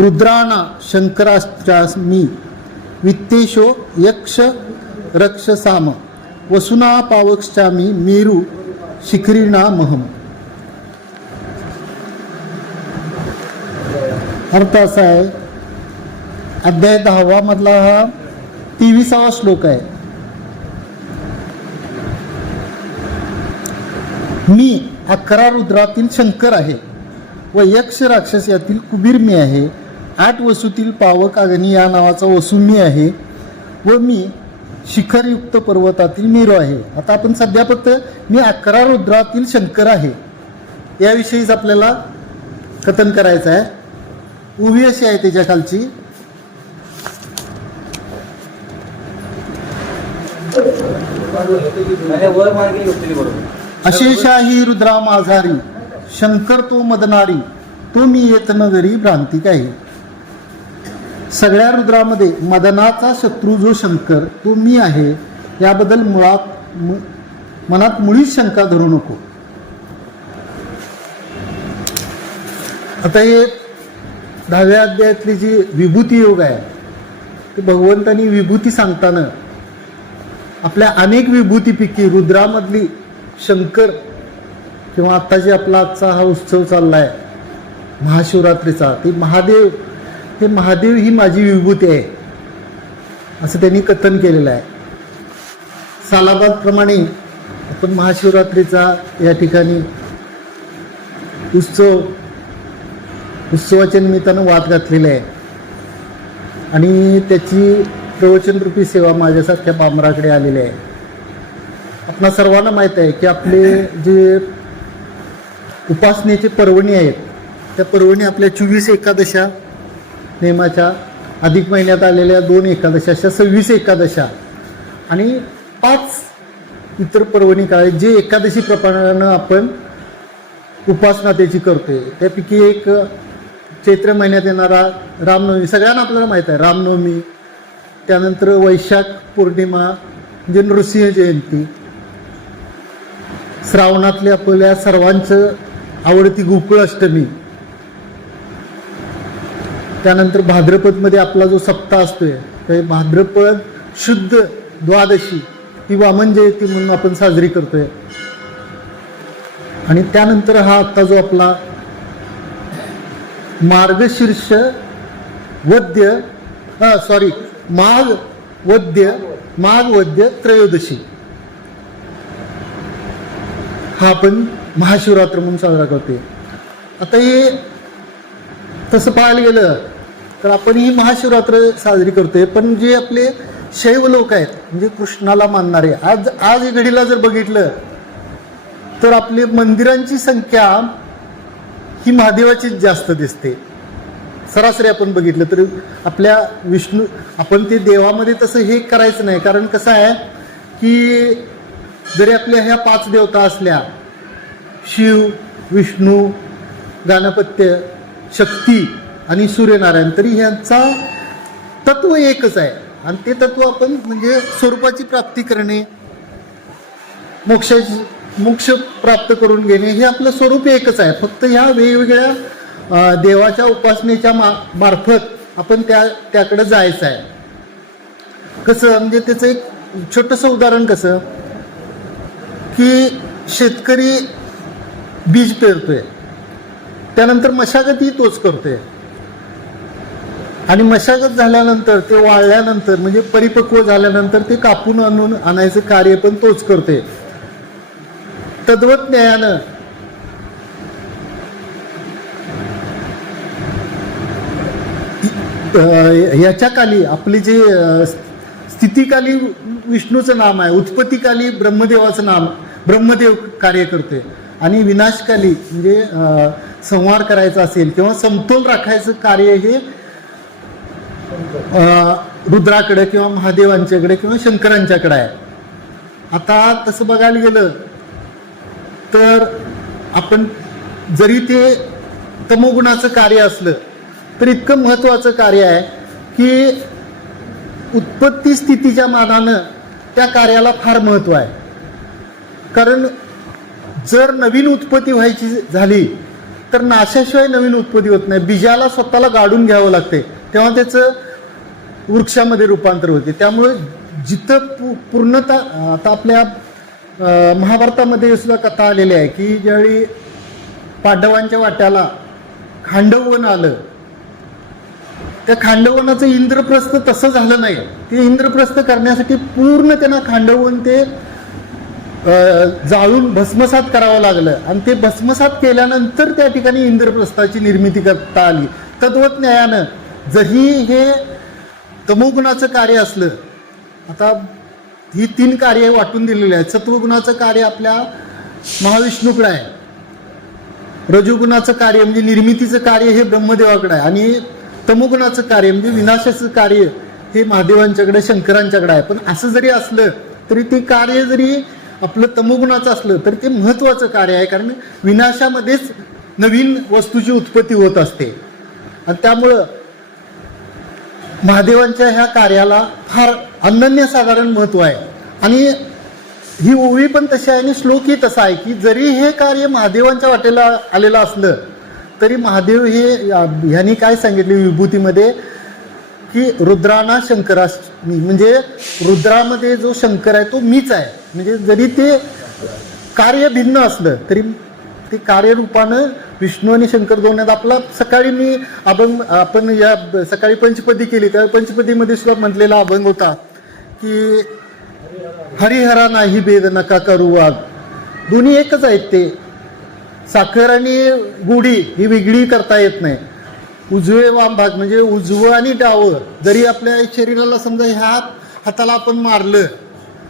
रुद्राणा शंकराश्चास्मी वित्तेशो यक्ष रक्षसाम वसुना पावक्षामी मेरू शिखरीणा महम अर्थ असा आहे अध्याय दहावामधला हा तेविसावा श्लोक आहे. मी अकरा रुद्रातील शंकर आहे व यक्ष राक्षस यातील कुबीर मी आहे. आठ वसूतील पावक अग्नी या नावाचा वसू मी आहे व मी शिखरयुक्त पर्वतातील मेरू आहे. आता आपण सध्या फक्त मी अकरा रुद्रातील शंकर आहे. याविषयीच आपल्याला कथन करायचं आहे. उभी अशी आहे त्याच्या खालची. अशेषाही रुद्रा माझारी शंकर तो मदनारी तो मी येत नगरी भ्रांतिक आहे. सगळ्या रुद्रामध्ये मदनाचा शत्रू जो शंकर तो मी आहे याबद्दल मुळात मु- मनात मुळीच शंका धरू नको. आता हे दहाव्या अध्यायातली जी विभूती योग आहे ते भगवंतानी विभूती सांगताना आपल्या अनेक विभूतीपैकी रुद्रामधली शंकर किंवा आत्ता जे आपला आजचा हा उत्सव चालला आहे महाशिवरात्रीचा ते महादेव हे महादेव ही माझी विभूती आहे. असं त्यांनी कथन केलेलं आहे. सालाबादप्रमाणे आपण महाशिवरात्रीचा या ठिकाणी उत्सव उत्सवाच्या निमित्तानं वाद घातलेला आहे. आणि त्याची प्रवचनरूपी सेवा माझ्यासारख्या बामराकडे आलेली आहे. आपणा सर्वांना माहीत आहे की आपले जे उपासनेचे पर्वणी आहेत त्या पर्वणी आपल्या चोवीस एकादशा नेमाच्या अधिक महिन्यात आलेल्या दोन एकादशा अशा सव्वीस एकादशा. आणि पाच इतर पर्वणी काळ जे एकादशी प्रमाणानं आपण उपासना त्याची करतोय त्यापैकी एक चैत्र महिन्यात येणारा रामनवमी. सगळ्यांना आपल्याला माहीत आहे रामनवमी त्यानंतर वैशाख पौर्णिमा म्हणजे नृसिंह जयंती. श्रावणातली आपल्या सर्वांचं आवडती गोकुळ अष्टमी. त्यानंतर भाद्रपदमध्ये आपला जो सप्ताह असतोय ते भाद्रपद शुद्ध द्वादशी ही वामन जयंती म्हणून आपण साजरी करतोय. आणि त्यानंतर हा आत्ता जो आपला मार्गशीर्ष वद्य हा सॉरी माघ वद्य माघ वद्य त्रयोदशी. हा आपण महाशिवरात्र म्हणून साजरा करतोय. आता हे तसं पाहायला गेलं तर आपण ही महाशिवरात्र साजरी करतोय. पण जे आपले शैव लोक आहेत म्हणजे कृष्णाला मानणारे आज आज घडीला जर बघितलं तर आपली मंदिरांची संख्या ही महादेवाचीच जास्त दिसते. सरासरी आपण बघितलं तर आपल्या विष्णू आपण ते देवामध्ये तसं हे करायचं नाही. कारण कसं आहे की जरी आपल्या ह्या पाच देवता असल्या शिव विष्णू गणपत्य शक्ती आणि सूर्यनारायण तरी ह्यांचा तत्व एकच आहे. आणि ते तत्व आपण म्हणजे स्वरूपाची प्राप्ती करणे मोक्षाची मोक्ष प्राप्त करून घेणे हे आपलं स्वरूप एकच आहे. फक्त ह्या वेगवेगळ्या देवाच्या उपासनेच्या मा मार्फत आपण त्या त्याकडे जायचं आहे. कसं म्हणजे त्याचं एक छोटंसं उदाहरण कसं? की शेतकरी बीज पेरतोय. त्यानंतर मशागतही तोच करतोय. आणि मशागत झाल्यानंतर ते वाळल्यानंतर म्हणजे परिपक्व झाल्यानंतर ते कापून आणून आणायचं कार्य पण तोच करते. तद्वत न्यायानं याच्या काली आपली जे स्थितीकाली विष्णूचं नाम आहे उत्पत्तीकाली ब्रह्मदेवाचं नाम ब्रह्मदेव कार्य करते. आणि विनाशकाली म्हणजे अं, संहार करायचा असेल किंवा समतोल राखायचं कार्य हे रुद्राकडे किंवा महादेवांच्याकडे किंवा शंकरांच्याकडे आहे. आता तसं बघायला गेलं तर आपण जरी ते तमोगुणाचं कार्य असलं तर इतकं महत्त्वाचं कार्य आहे की उत्पत्ती स्थितीच्या मानानं त्या कार्याला फार महत्त्व आहे. कारण जर नवीन उत्पत्ती व्हायची झाली तर नाशाशिवाय नवीन उत्पत्ती होत नाही. बीजाला स्वतःला गाडून घ्यावं लागते. तेव्हा त्याचं वृक्षामध्ये रूपांतर होते. त्यामुळे जिथं पू पूर्णता आता आपल्या महाभारतामध्ये सुद्धा कथा आलेली आहे की ज्यावेळी पांडवांच्या वाट्याला खांडववन आलं त्या खांडवनाचं इंद्रप्रस्थ तसं झालं नाही. ते इंद्रप्रस्थ करण्यासाठी पूर्ण त्यांना खांडवन ते जाळून भस्मसात करावं लागलं. आणि ते भस्मसात केल्यानंतर त्या ठिकाणी इंद्रप्रस्थाची निर्मिती करता आली. तद्वत न्यायानं जरी हे तमोगुणाचं कार्य असलं आता ही तीन कार्य वाटून दिलेली आहेत. सत्वगुणाचं कार्य आपल्या महाविष्णूकडे आहे. रजोगुणाचं कार्य म्हणजे निर्मितीचं कार्य हे ब्रह्मदेवाकडे आहे. आणि तमोगुणाचं कार्य म्हणजे विनाशाचं कार्य हे महादेवांच्याकडे शंकरांच्याकडे आहे. पण असं जरी असलं तरी ते कार्य जरी आपलं तमोगुणाचं असलं तरी ते महत्त्वाचं कार्य आहे. कारण विनाशामध्येच नवीन वस्तूची उत्पत्ती होत असते. आणि त्यामुळं महादेवांच्या ह्या कार्याला फार अनन्यसाधारण महत्त्व आहे. आणि ही ओवी पण तशी आहे आणि श्लोकही तसा आहे की जरी हे कार्य महादेवांच्या वाटेला आलेलं असलं तरी महादेव हे या- ह्यांनी काय सांगितले विभूतीमध्ये? की रुद्राना शंकरास म्हणजे रुद्रामध्ये जो शंकर आहे तो मीच आहे. म्हणजे जरी ते कार्य भिन्न असलं तरी ते कार्यरूपानं विष्णू आणि शंकर दोन आहेत. आपला सकाळी मी अभंग आपण या सकाळी पंचपदी केली त्या पंचपदीमध्ये सुद्धा म्हटलेला अभंग होता की हरिहरा नाही भेद नका करू वाद. दोन्ही एकच आहेत ते. साखर आणि गुढी ही वेगळी करता येत नाही. उजवे वाम भाग म्हणजे उजवं आणि डावं जरी आपल्या शरीराला समजा ह्या हाताला आपण मारलं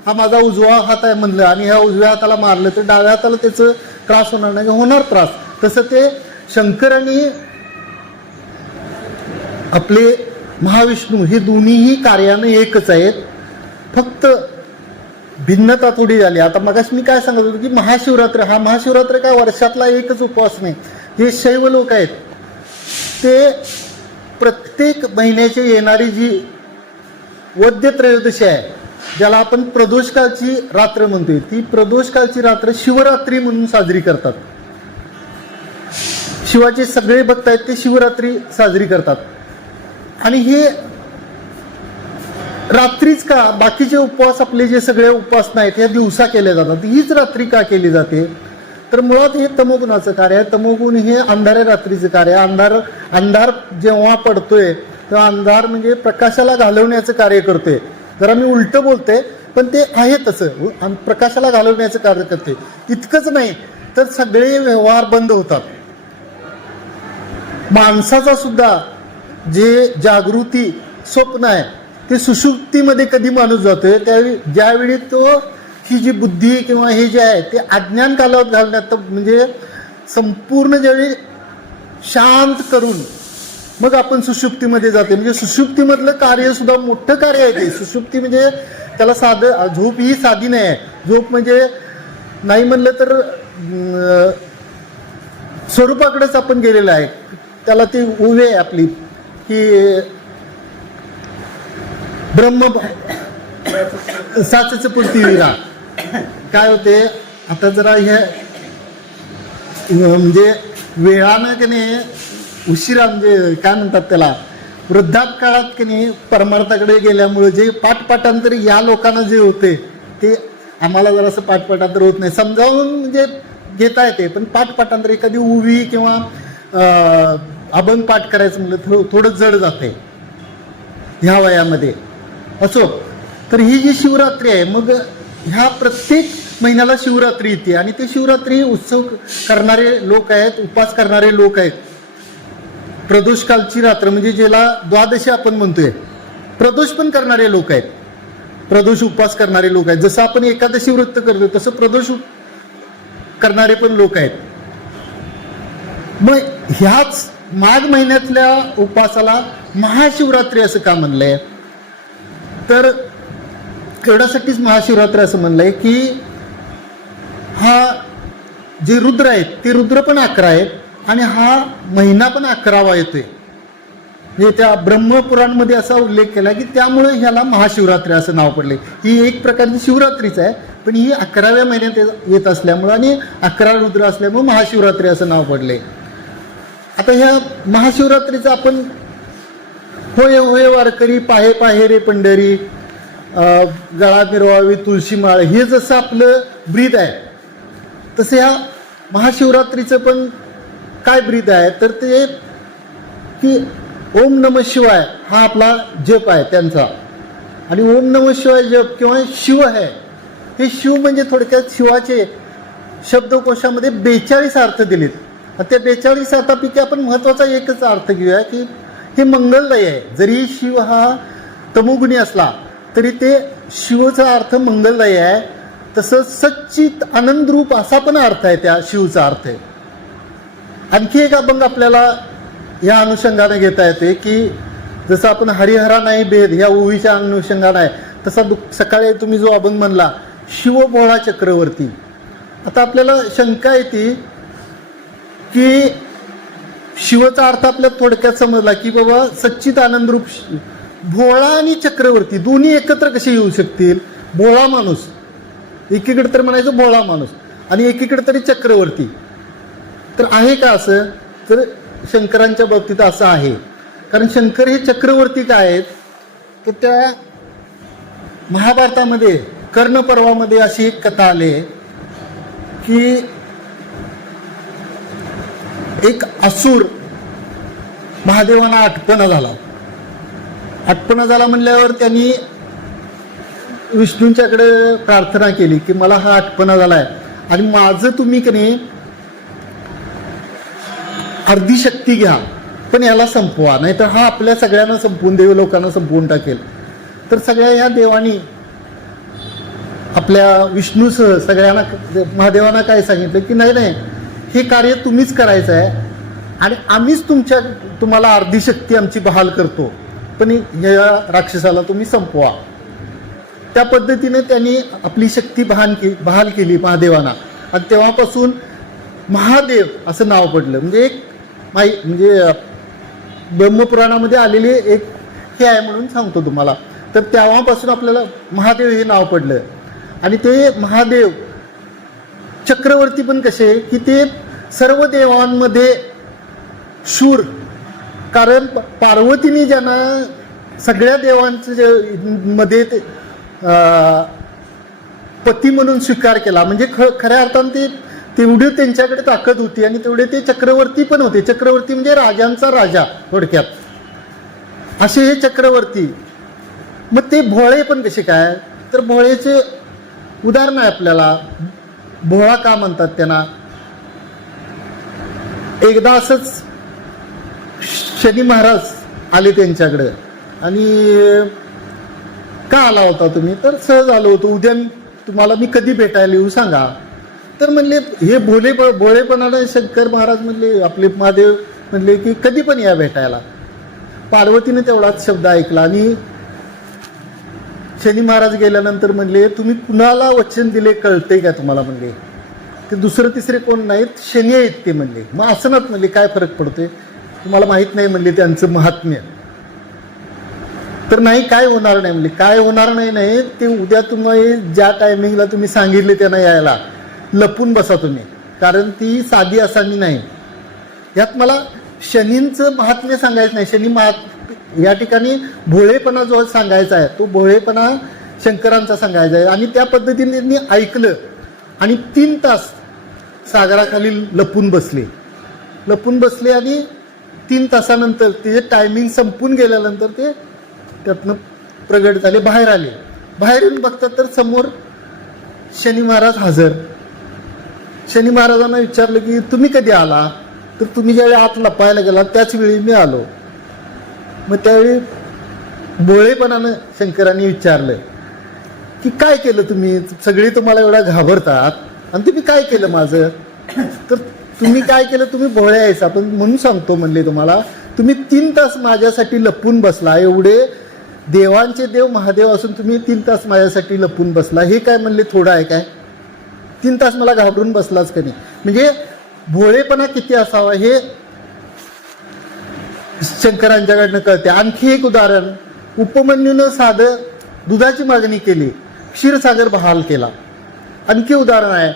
हा माझा उजवा हात आहे म्हणलं आणि ह्या उजव्या हाताला मारलं तर डाव्या हाताला त्याचं त्रास होणार नाही होणार त्रास. तसं ते शंकर आणि आपले महाविष्णू हे दोन्हीही कार्यानं एकच आहेत. फक्त भिन्नता थोडी झाली. आता मगाशी मी काय सांगत होतो की महाशिवरात्र हा महाशिवरात्र काय वर्षातला एकच उपवास नाही. जे शैव लोक आहेत. ते प्रत्येक महिन्याची येणारी जी वद्य त्रयोदशी आहे ज्याला आपण प्रदोषकाळची रात्र म्हणतोय ती प्रदोषकाळची रात्र शिवरात्री म्हणून साजरी करतात. शिवाचे सगळे भक्त आहेत ते शिवरात्री साजरी करतात. आणि हे रात्रीच का बाकीचे उपवास आपले जे सगळे उपवास नाहीत ह्या दिवसा केले जातात. हीच रात्री का केली जाते? तर मुळात हे तमोगुणाचं कार्य आहे. तमोगुण हे अंधाऱ्या रात्रीचं कार्य आहे. अंधार अंधार जेव्हा पडतोय तेव्हा अंधार म्हणजे प्रकाशाला घालवण्याचं कार्य करतोय जरा मी उलटं बोलते पण ते आहे तसं. प्रकाशाला घालवण्याचं कार्य करते. इतकंच नाही तर सगळे व्यवहार बंद होतात. माणसाचा सुद्धा जे जागृती स्वप्न आहे ते सुशुक्तीमध्ये कधी माणूस जातोय त्यावेळी ज्यावेळी तो ही जी बुद्धी किंवा हे जे आहे ते अज्ञान कालावत घालण्यात म्हणजे संपूर्ण ज्यावेळी शांत करून मग आपण सुषुप्तीमध्ये जाते म्हणजे सुषुप्तीमधलं कार्य सुद्धा मोठं कार्य आहे ते. सुषुप्ती म्हणजे त्याला साधं झोप ही साधी नाही आहे. झोप म्हणजे नाही म्हणलं तर स्वरूपाकडेच आपण गेलेलं आहे. त्याला ती उवे आहे आपली की ब्रह्म साचेच पुरती विरा. काय होते आता जरा हे म्हणजे वेळानं की नाही उशिरा म्हणजे काय म्हणतात त्याला वृद्धापकाळात की नाही परमार्थाकडे गेल्यामुळे जे पाठपाठांतर या लोकांना जे होते ते आम्हाला जरासं पाठपाठांतर होत नाही. समजावून म्हणजे घेता येते पण पाठपाठांतर एखादी उवी किंवा अभंग पाठ करायचं म्हणलं थो थोडं जड जाते ह्या वयामध्ये. असो. तर ही जी शिवरात्री आहे मग ह्या प्रत्येक महिन्याला शिवरात्री येते. आणि ते शिवरात्री उत्सव करणारे लोक आहेत उपास करणारे लोक आहेत. प्रदोषकालची रात्र म्हणजे ज्याला द्वादशी आपण म्हणतोय प्रदोष पण करणारे लोक आहेत. प्रदोष उपवास करणारे लोक आहेत. जसं आपण एकादशी वृत्त करतो तसं प्रदोष करणारे पण लोक आहेत. मग ह्याच माघ महिन्यातल्या उपवासाला महाशिवरात्री असं का म्हणलंय? तर एवढ्यासाठीच महाशिवरात्री असं म्हणलंय की हा जे रुद्र आहेत ते रुद्र पण अकरा आहेत आणि हा महिना पण अकरावा येतोय. म्हणजे त्या ब्रह्मपुराणमध्ये असा उल्लेख केला की त्यामुळे ह्याला महाशिवरात्री असं नाव पडले ही एक प्रकारची शिवरात्रीच आहे पण ही अकराव्या महिन्यात येत- येत असल्यामुळं आणि अकरा रुद्र असल्यामुळे महाशिवरात्री असं नाव पडले आता ह्या महाशिवरात्रीचं आपण होय होय वारकरी पाहे पाहे रे पंढरी गळा मिरवावी तुळशी माळ हे जसं आपलं ब्रीद आहे तसं ह्या महाशिवरात्रीचं पण काय ब्रीद आहे तर ते की ओम नम शिवाय हा आपला जप आहे त्यांचा. आणि ओम नम शिवाय जप किंवा शिव आहे हे शिव म्हणजे थोडक्यात शिवाचे शब्दकोशामध्ये बेचाळीस अर्थ दिलेत. त्या बेचाळीस अर्थापैकी आपण महत्त्वाचा एकच अर्थ घेऊया की हे मंगलदायी आहे. जरी शिव हा तमोगुणी असला तरी ते शिवचा अर्थ मंगलदायी आहे. तसं सच्चित आनंदरूप असा पण अर्थ आहे त्या शिवचा अर्थ आहे. आणखी एक अभंग आपल्याला या अनुषंगाने घेता येते की जसं आपण हरिहरा नाही भेद ह्या ओवीच्या अनुषंगाने आहे. तसा दु सकाळी तुम्ही जो अभंग म्हणला शिवभोळा चक्रवर्ती. आता आपल्याला शंका येते की शिवचा अर्थ आपल्या थोडक्यात समजला की बाबा सच्चित आनंदरूप रूप भोळा आणि चक्रवर्ती दोन्ही एकत्र कसे येऊ शकतील? भोळा माणूस. एकीकडे तर म्हणायचं भोळा माणूस आणि एकीकडे तरी चक्रवर्ती. तर आहे का असं? तर शंकरांच्या बाबतीत असं आहे. कारण शंकर हे चक्रवर्ती काय आहेत? तर त्या महाभारतामध्ये कर्णपर्वामध्ये अशी एक कथा आली की एक असुर महादेवांना आटपणा झाला. आटपणा झाला म्हणल्यावर त्यांनी विष्णूंच्याकडे प्रार्थना केली की मला हा आटपणा झाला आहे आणि माझं तुम्ही की नाही अर्धी शक्ती घ्या पण याला संपवा. नाहीतर हा आपल्या सगळ्यांना संपवून देव लोकांना संपवून टाकेल. तर सगळ्या ह्या देवानी आपल्या विष्णूसह सगळ्यांना महादेवांना काय सांगितलं की नाही नाही हे कार्य तुम्हीच करायचं आहे. आणि आम्हीच तुमच्या तुम्हाला अर्धी शक्ती आमची बहाल करतो. पण या राक्षसाला तुम्ही संपवा. त्या पद्धतीने त्यांनी आपली शक्ती बहाल के बहाल केली महादेवांना. आणि तेव्हापासून महादेव असं नाव पडलं. म्हणजे एक माही म्हणजे ब्रह्मपुराणामध्ये आलेले एक हे आहे म्हणून सांगतो तुम्हाला. तर तेव्हापासून आपल्याला महादेव हे नाव पडलं. आणि ते महादेव चक्रवर्ती पण कसे की ते सर्व देवांमध्ये शूर. कारण प- पार्वतीने ज्यांना सगळ्या देवांचं जे मध्ये ते पती म्हणून स्वीकार केला. म्हणजे ख खऱ्या अर्थानं ते तेवढी त्यांच्याकडे ताकद होती आणि तेवढे ते चक्रवर्ती पण होते. चक्रवर्ती म्हणजे राजांचा राजा थोडक्यात. असे हे चक्रवर्ती. मग ते भोळे पण कसे काय? तर भोळेचे उदाहरण आहे आपल्याला. भोळा का म्हणतात त्यांना? एकदा असंच शनी महाराज आले त्यांच्याकडे. आणि का आला होता तुम्ही? तर सहज आलो होतो. उद्या तुम्हाला मी कधी भेटायला येऊ सांगा. तर म्हणले हे भोले भोळेपणाने शंकर महाराज म्हणले आपले महादेव म्हणले की कधी पण या भेटायला. पार्वतीने तेवढाच शब्द ऐकला आणि शनी महाराज गेल्यानंतर म्हणले तुम्ही कुणाला वचन दिले कळते का तुम्हाला म्हणले? ते दुसरं तिसरे कोण नाहीत शनी आहेत ते म्हणले. मग आसनात म्हणले काय फरक पडतोय? तुम्हाला माहीत नाही म्हणले त्यांचं महात्म्य. तर नाही काय होणार नाही म्हणले. काय होणार नाही नाही ते उद्या तुम्ही ज्या टायमिंगला तुम्ही सांगितले त्यांना यायला लपून बसा तुम्ही. कारण ती साधी असामी नाही. यात मला शनींचं महात्म्य सांगायचं नाही. शनी महात् या ठिकाणी भोळेपणा जो सांगायचा आहे तो भोळेपणा शंकरांचा सांगायचा आहे. आणि त्या पद्धतीने त्यांनी ऐकलं. आणि तीन तास सागराखाली लपून बसले. लपून बसले आणि तीन तासानंतर ते टायमिंग संपून गेल्यानंतर ते त्यातनं प्रगट झाले बाहेर आले. बाहेर येऊन बघतात तर समोर शनी महाराज हजर. शनी महाराजांना विचारलं की तुम्ही कधी आला? तर तुम्ही ज्यावेळी आत लपायला गेला त्याच वेळी मी आलो. मग त्यावेळी बोळेपणानं शंकरांनी विचारलं की काय केलं तुम्ही? सगळे तुम्हाला एवढा घाबरतात. आणि तुम्ही काय केलं माझं? तर तुम्ही काय केलं? तुम्ही भोळे आहेस. आपण म्हणून सांगतो म्हणले तुम्हाला तुम्ही तीन तास माझ्यासाठी लपून बसला. एवढे देवांचे देव महादेव असून तुम्ही तीन तास माझ्यासाठी लपून बसला. हे काय म्हणले? थोडं आहे काय? तीन तास मला घाबरून बसलाच का नाही? म्हणजे भोळेपणा किती असावा हे शंकरांच्याकडनं कळते. आणखी एक उदाहरण. उपमन्यूनं साधं दुधाची मागणी केली. क्षीरसागर बहाल केला. आणखी उदाहरण आहे.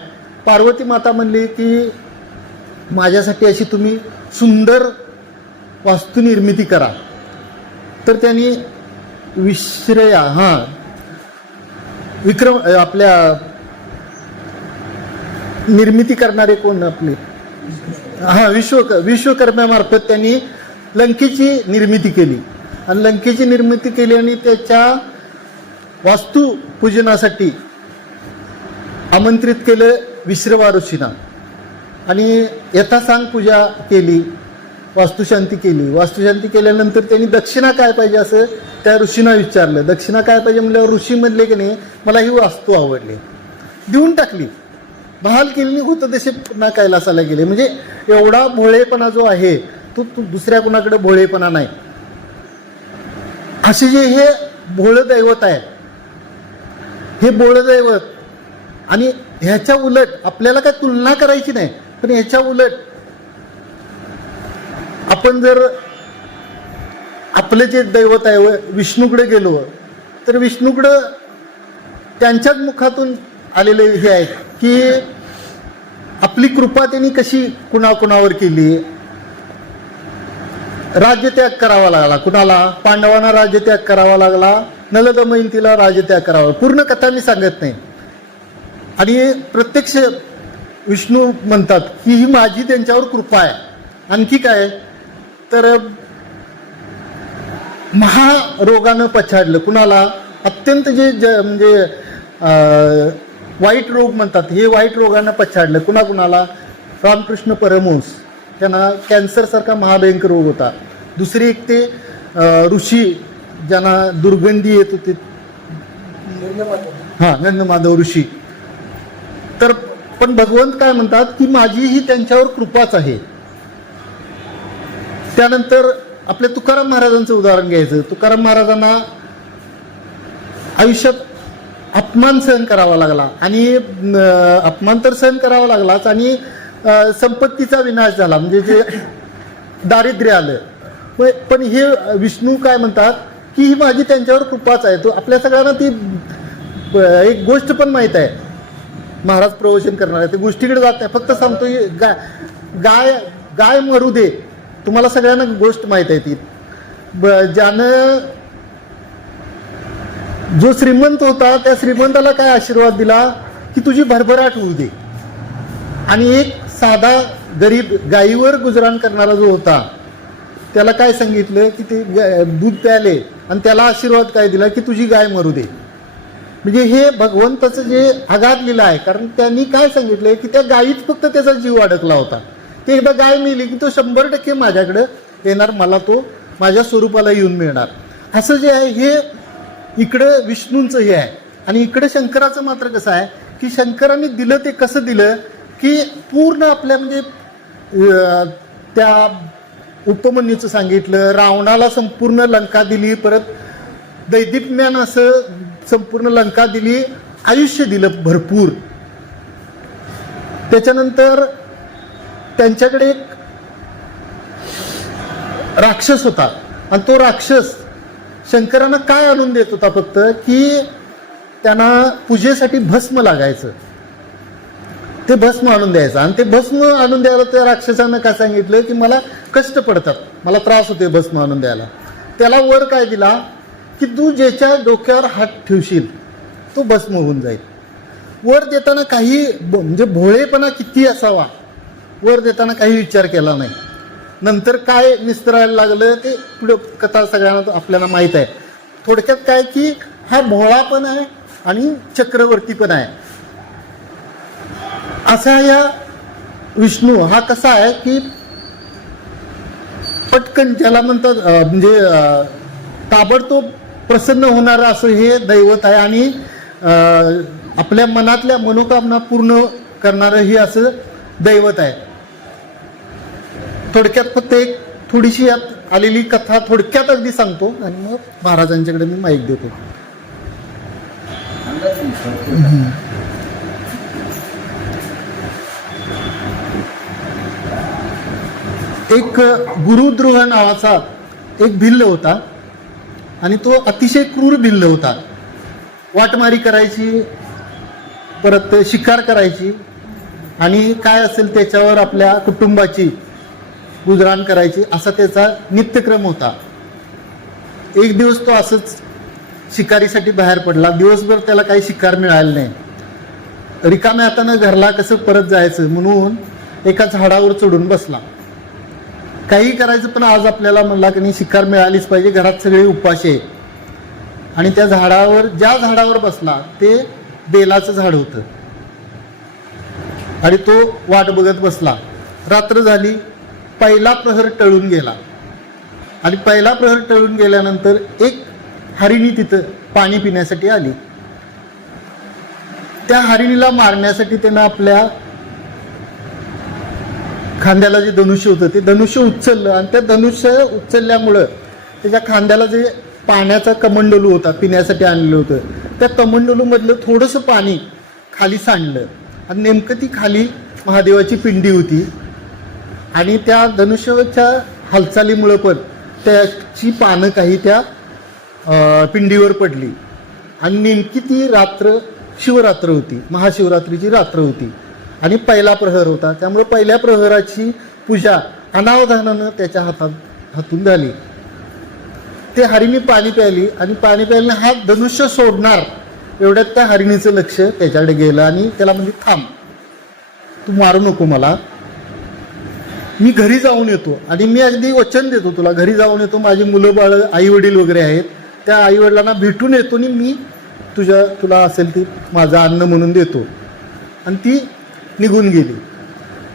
पार्वती माता म्हणली की माझ्यासाठी अशी तुम्ही सुंदर वास्तुनिर्मिती करा. तर त्यांनी विश्रया हां विक्रम आपल्या निर्मिती करणारे कोण आपले? हा विश्वक विश्वकर्म्यामार्फत त्यांनी लंकेची निर्मिती केली. आणि लंकेची निर्मिती केली आणि त्याच्या वास्तुपूजनासाठी आमंत्रित केलं विश्रवा ऋषीना आणि यथासांग पूजा केली वास्तुशांती केली. वास्तुशांती केल्यानंतर त्यांनी दक्षिणा काय पाहिजे असं त्या ऋषींना विचारलं. दक्षिणा काय पाहिजे म्हटल्यावर ऋषी म्हणले की नाही मला ही वास्तू आवडली. देऊन टाकली. बहाल केली होतं तसे पुन्हा कैलासाला गेले. म्हणजे एवढा भोळेपणा जो आहे तो तो दुसऱ्या कुणाकडे भोळेपणा नाही. असे जे हे भोळं दैवत आहे हे भोळं दैवत आणि ह्याच्या उलट आपल्याला काय तुलना करायची नाही पण ह्याच्या उलट आपण जर आपले जे दैवत आहे व विष्णूकडे गेलो तर विष्णूकडं त्यांच्याच मुखातून आलेले हे आहेत की आपली कृपा त्यांनी कशी कुणाकुणावर केली? राज्यत्याग करावा लागला. कुणाला? पांडवांना राज्यत्याग करावा लागला. नलदमयंतीला राज्यत्याग करावा. पूर्ण कथा मी सांगत नाही. आणि प्रत्यक्ष विष्णू म्हणतात की ही माझी त्यांच्यावर कृपा आहे. आणखी काय? तर महारोगानं पछाडलं. कुणाला? अत्यंत जे ज म्हणजे वाईट रोग म्हणतात हे वाईट रोगानं पछाडलं. कुणा कुणाला? रामकृष्ण परमहंस. त्यांना कॅन्सरसारखा महाभयंकर रोग होता. दुसरी एक ते ऋषी ज्यांना दुर्गंधी येत होती. हां नंदमाधव ऋषी. तर पण भगवंत काय म्हणतात की माझी ही त्यांच्यावर कृपाच आहे. त्यानंतर आपल्या तुकाराम महाराजांचं उदाहरण घ्यायचं. तुकाराम महाराजांना आयुष्यात अपमान सहन करावा लागला आणि अपमान तर सहन करावा लागलाच आणि संपत्तीचा विनाश झाला. म्हणजे जे दारिद्र्य आलं. पण हे विष्णू काय म्हणतात? की ही माझी त्यांच्यावर कृपाच आहे. तो आपल्या सगळ्यांना ती एक गोष्ट पण माहीत आहे. महाराज प्रवचन करणार आहे. ते गोष्टीकडे जात नाही. फक्त सांगतो की गाय गाय गाय मरू दे. तुम्हाला सगळ्यांना गोष्ट माहीत आहे ती. ब- ज्यानं जो श्रीमंत होता त्या श्रीमंताला काय आशीर्वाद दिला? की तुझी भरभराट होऊ दे. आणि एक साधा गरीब गायीवर गुजराण करणारा जो होता त्याला काय सांगितलं की ते दूध प्याले आणि त्याला आशीर्वाद काय दिला की तुझी गाय मरू दे. म्हणजे हे भगवंताचं जे आघात लिहिलं आहे कारण त्यांनी काय सांगितलंय की त्या गायीत फक्त त्याचा जीव अडकला होता. ते एकदा गाय मिली की तो शंभर टक्के माझ्याकडं येणार मला तो माझ्या स्वरूपाला येऊन मिळणार. असं जे आहे हे इकडं विष्णूंचं हे आहे आणि इकडं शंकराचं मात्र कसं आहे की शंकरांनी दिलं ते कसं दिलं की पूर्ण आपल्या म्हणजे त्या उपमन्यूचं सांगितलं रावणाला संपूर्ण लंका दिली परत दैदिप्यानं असं संपूर्ण लंका दिली आयुष्य दिलं भरपूर. त्याच्यानंतर त्यांच्याकडे एक राक्षस होता. आणि तो राक्षस शंकरांना काय आणून देत होता फक्त की त्यांना पूजेसाठी भस्म लागायचं. ते भस्म आणून द्यायचं. आणि ते भस्म आणून द्यायला त्या राक्षसानं काय सांगितलं की मला कष्ट पडतात. मला त्रास होते भस्म आणून द्यायला. त्याला वर काय दिला? की तू ज्याच्या डोक्यावर हात ठेवशील तो भस्म होऊन जाईल. वर देताना काही ब- म्हणजे भोळेपणा किती असावा? वर देताना काही विचार केला नाही. नंतर काय निस्तरायला लागलं ते पुढे कथा सगळ्यांना आपल्याला माहीत आहे. थोडक्यात काय की हा भोळा पण आहे आणि चक्रवर्ती पण आहे. असा या विष्णू हा कसा आहे की पटकन ज्याला म्हणतात म्हणजे ताबडतोब प्रसन्न होणारं असं हे दैवत आहे आणि आपल्या मनातल्या मनोकामना पूर्ण करणारं हे असं दैवत आहे. थोडक्यात फक्त एक थोडीशी यात आलेली कथा थोडक्यात अगदी सांगतो आणि मग महाराजांच्याकडे मी माईक देतो. एक गुरुद्रोह नावाचा एक भिल्ल होता आणि तो अतिशय क्रूर भिल्ल होता. वाटमारी करायची परत शिकार करायची आणि काय असेल त्याच्यावर आपल्या कुटुंबाची गुजराण करायची असा त्याचा नित्यक्रम होता. एक दिवस तो असंच शिकारीसाठी बाहेर पडला. दिवसभर त्याला काही शिकार मिळाली नाही. रिकाम्या हातानं घरला कसं परत जायचं म्हणून एका झाडावर चढून बसला. काही करायचं पण आज आपल्याला म्हणला की नाही शिकार मिळालीच पाहिजे घरात सगळे उपाशी आहे आणि त्या झाडावर ज्या झाडावर बसला ते बेलाचं झाड होतं. आणि तो वाट बघत बसला. रात्र झाली पहिला प्रहर टळून गेला. आणि पहिला प्रहर टळून गेल्यानंतर एक हरिणी तिथं पाणी पिण्यासाठी आली. त्या हरिणीला मारण्यासाठी त्यानं आपल्या खांद्याला जे धनुष्य होतं ते धनुष्य उचललं आणि त्या धनुष्य उचलल्यामुळं त्याच्या खांद्याला जे पाण्याचा कमंडलू होता पिण्यासाठी आणलेलं होतं त्या कमंडलूमधलं थोडंसं पाणी खाली सांडलं. आणि नेमकं ती खाली महादेवाची पिंडी होती. आणि त्या धनुष्याच्या हालचालीमुळं पण त्याची पानं काही त्या पिंडीवर पडली. आणि नेमकी ती रात्र शिवरात्र होती महाशिवरात्रीची रात्र होती. आणि पहिला प्रहर होता. त्यामुळे पहिल्या प्रहराची पूजा अनावधानानं त्याच्या हातात हातून झाली. ते हरिणी पाणी प्यायली आणि पाणी प्यायल्याने हा धनुष्य सोडणार एवढ्यात त्या हरिणीचं लक्ष त्याच्याकडे गेलं आणि त्याला म्हणजे थांब तू मारू नको मला. मी घरी जाऊन येतो आणि मी अगदी वचन देतो तुला. घरी जाऊन येतो. माझी मुलं बाळ आई वडील वगैरे आहेत. त्या आई वडिलांना भेटून येतो आणि मी तुझ्या तुला असेल ती माझं अन्न म्हणून देतो. आणि ती निघून गेली.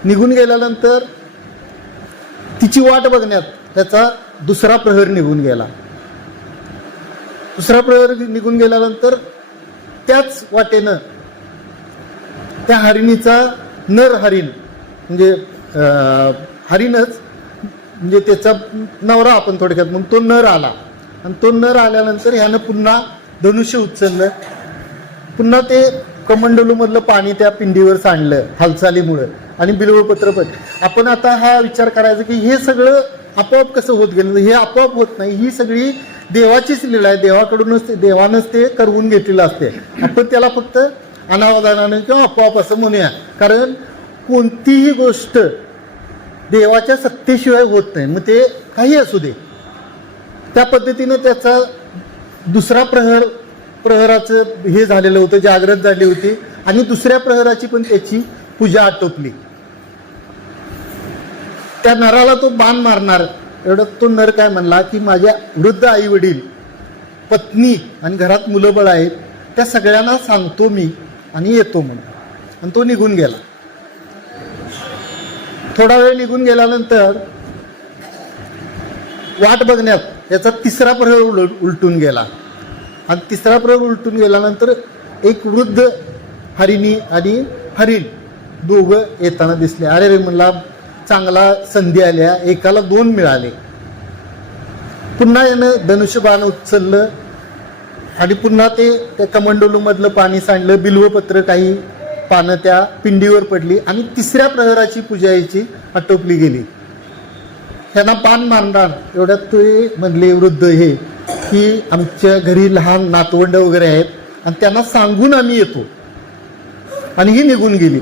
निघून गेल्यानंतर तिची वाट बघण्यात त्याचा दुसरा प्रहर निघून गेला. दुसरा प्रहर निघून गेल्यानंतर त्याच वाटेनं त्या हरिणीचा नर हरिण म्हणजे हरिणच म्हणजे त्याचा नवरा आपण थोडक्यात म्हणून तो नर आला. आणि तो नर आल्यानंतर ह्यानं पुन्हा धनुष्य उचललं. पुन्हा ते कमंडलूमधलं पाणी त्या पिंडीवर सांडलं हालचालीमुळं. आणि बिल्वपत्र पण. आपण आता हा विचार करायचा की हे सगळं आपोआप कसं होत गेलं? हे आपोआप होत नाही. ही सगळी देवाचीच लीला आहे. देवाकडूनच ते देवानंच ते करवून घेतलेलं असते. आपण त्याला फक्त अनावधानानं किंवा आपोआप असं म्हणूया. कारण कोणतीही गोष्ट देवाच्या सत्तेशिवाय होत नाही. मग ते काही असू दे. त्या पद्धतीनं त्याचा दुसरा प्रहर प्रहराचं हे झालेलं होतं जागृत झाली होती. आणि दुसऱ्या प्रहराची पण त्याची पूजा आटोपली. त्या नराला तो बाण मारणार. एवढं तो नर काय म्हणला की माझ्या वृद्ध आई वडील पत्नी आणि घरात मुलं बळ आहेत त्या सगळ्यांना सांगतो मी आणि येतो म्हणून. आणि तो निघून गेला. थोडा वेळ निघून गेल्यानंतर वाट बघण्यात त्याचा तिसरा प्रहर उल उलटून गेला. आणि तिसरा प्रयोग उलटून गेल्यानंतर एक वृद्ध हरिणी आणि हरिण दोघं येताना दिसले. अरे रे म्हणला चांगला संधी आल्या एकाला दोन मिळाले. पुन्हा यानं धनुष्यबाण उचललं आणि पुन्हा ते त्या कमंडोलूमधलं पाणी सांडलं बिल्वपत्र काही पानं त्या पिंडीवर पडली आणि तिसऱ्या प्रहराची पूजा याची आटोपली गेली. त्यांना पान मारणार एवढ्यात ते म्हणले वृद्ध हे की आमच्या घरी लहान नातवंड वगैरे आहेत आणि त्यांना सांगून आम्ही येतो. आणि ही निघून गेली.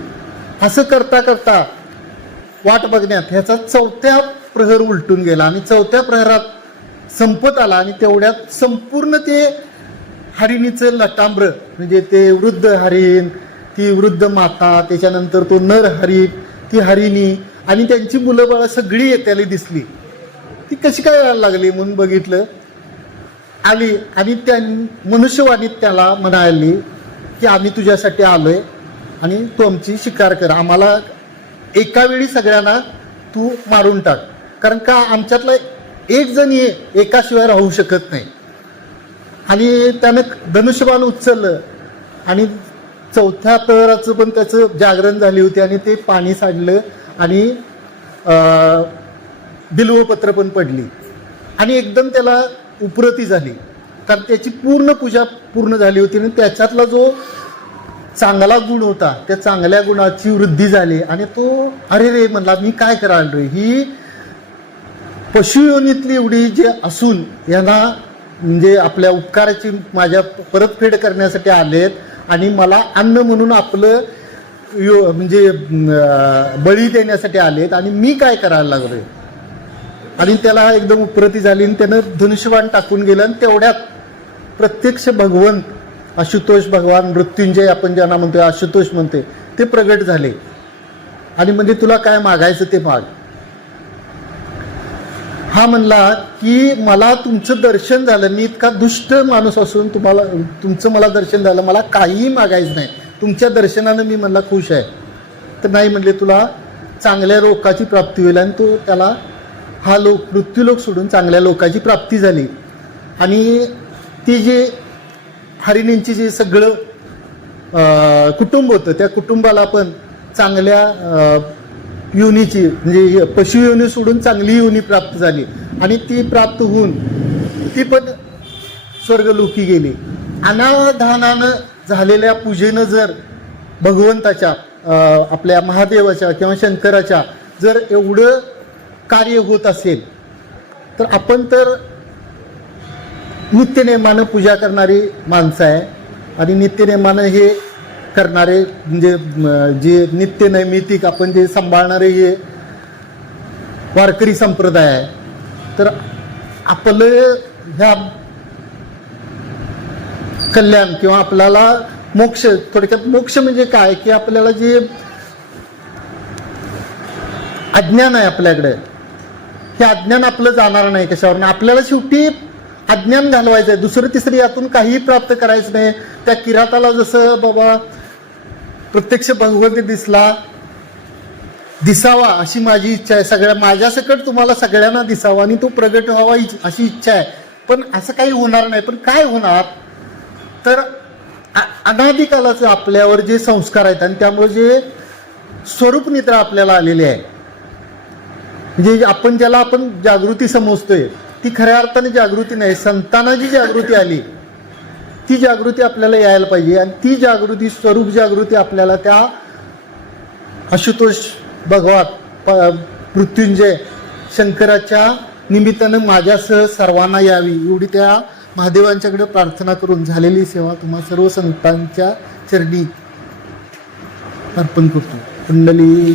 असं करता करता वाट बघण्यात ह्याचा चौथ्या प्रहर उलटून गेला आणि चौथ्या प्रहरात संपत आला आणि तेवढ्यात संपूर्ण ते हरिणीचं लटांब्र म्हणजे ते वृद्ध हरिण ती वृद्ध माता त्याच्यानंतर तो नर हरिण ती हरिणी आणि त्यांची मुलं बाळा सगळी येत्याला दिसली. ती कशी काय यायला लागली म्हणून बघितलं? आली आणि त्या मनुष्यवाणीत त्याला म्हणाली की आम्ही तुझ्यासाठी आलोय आणि तू आमची शिकार कर. आम्हाला एका वेळी सगळ्यांना तू मारून टाक. कारण का आमच्यातला एक जण एकाशिवाय राहू शकत नाही. आणि त्यानं धनुष्यबाण उचललं आणि चौथ्या प्रहराचं पण त्याचं जागरण झाली होती आणि ते पाणी सांडलं आणि बिल्वपत्र पण पडली. आणि एकदम त्याला उपरती झाली. कारण त्याची पूर्ण पूजा पूर्ण झाली होती आणि त्याच्यातला जो चांगला गुण होता त्या चांगल्या गुणाची वृद्धी झाली आणि तो अरे रे म्हणला मी काय करायला रे ही पशुयोनीतली एवढी जे असून यांना म्हणजे आपल्या उपकाराची माझ्या परतफेड करण्यासाठी आलेत आणि मला अन्न म्हणून आपलं यो म्हणजे बळी देण्यासाठी आलेत आणि मी काय करायला लागलोय? आणि त्याला एकदम उपरती झाली आणि त्यानं धनुष्यबाण टाकून गेलं आणि तेवढ्यात प्रत्यक्ष भगवंत आशुतोष भगवान मृत्युंजय आपण ज्यांना म्हणतोय आशुतोष म्हणते ते प्रगट झाले. आणि म्हणजे तुला काय मागायचं ते माग. हा म्हणला की मला तुमचं दर्शन झालं. मी इतका दुष्ट माणूस असून तुम्हाला तुमचं मला दर्शन झालं. मला काहीही मागायचं नाही. तुमच्या दर्शनानं मी म्हणला खुश आहे. तर नाही म्हणले तुला चांगल्या लोकाची प्राप्ती होईल आणि तो त्याला हा लोक मृत्यूलोक सोडून चांगल्या लोकाची प्राप्ती झाली. आणि ती जे हरिणींची जे सगळं कुटुंब होतं त्या कुटुंबाला पण चांगल्या युनीची योनीची म्हणजे पशु योनी सोडून चांगली योनी प्राप्त झाली. आणि ती प्राप्त होऊन ती पण स्वर्गलोकी गेली. अनाधानानं झालेल्या पूजेनं जर भगवंताच्या आपल्या महादेवाच्या किंवा शंकराच्या जर एवढं कार्य होत असेल तर आपण तर नित्यनेमानं पूजा करणारी माणसं आहे. आणि नित्यनेमानं हे करणारे म्हणजे जे नित्य नैमितिक आपण जे सांभाळणारे हे वारकरी संप्रदाय आहे. तर आपलं ह्या कल्याण किंवा आपल्याला मोक्ष थोडक्यात मोक्ष म्हणजे काय? की आपल्याला जे अज्ञान आहे आपल्याकडे हे अज्ञान आपलं जाणार नाही कशावर आपल्याला शेवटी अज्ञान घालवायचं आहे दुसरं तिसरं यातून काहीही प्राप्त करायचं नाही. त्या किराताला जसं बाबा प्रत्यक्ष भगवती दिसला दिसावा अशी माझी इच्छा आहे. सगळ्या माझ्यासकट तुम्हाला सगळ्यांना दिसावा आणि तो प्रगट व्हावा अशी इच्छा आहे. पण असं काही होणार नाही. पण काय होणार? तर अनादिकालाचं आपल्यावर जे संस्कार आहेत आणि त्यामुळे जे स्वरूप निद्रा आपल्याला आलेली आहे म्हणजे आपण ज्याला आपण जागृती समजतोय ती खऱ्या अर्थाने जागृती नाही. संतांना जी जागृती आली ती जागृती आपल्याला यायला पाहिजे आणि ती जागृती स्वरूप जागृती आपल्याला त्या आशुतोष भगवान मृत्युंजय शंकराच्या निमित्तानं माझ्यासह सर्वांना यावी. एवढी त्या महादेवांच्याकडे प्रार्थना करून झालेली सेवा तुम्हा सर्व संतांच्या चरणी अर्पण करतो. कुंडली